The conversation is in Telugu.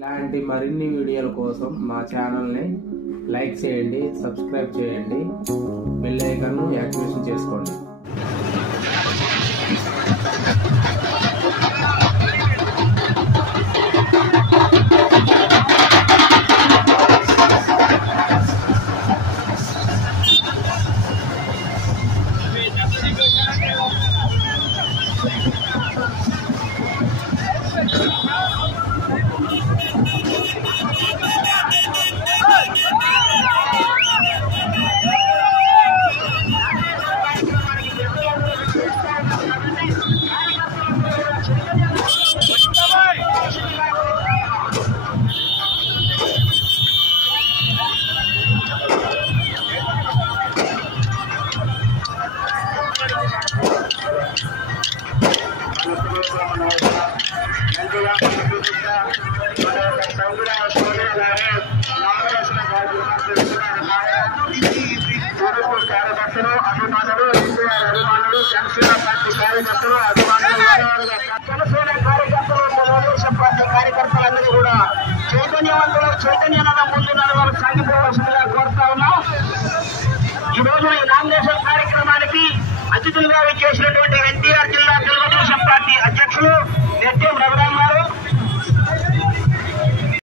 ఇలాంటి మరిన్ని వీడియోల కోసం మా ఛానల్ని లైక్ చేయండి, సబ్స్క్రైబ్ చేయండి, బెల్ ఐకాన్ను యాక్టివేషన్ చేసుకోండి. కార్యకర్తలు అభిమానులు జనసేన పార్టీ కార్యకర్తలు అభిమానులు జనసేన కార్యకర్తలు తెలుగుదేశం పార్టీ కార్యకర్తలందరూ కూడా చైతన్యంగా ముందు నడవాలి సాగిపోవాల్సిందిగా కోరుతా ఉన్నాం. ఈ రోజు ఈ నామినేషన్ కార్యక్రమానికి అతిథులుగా చేసినటువంటి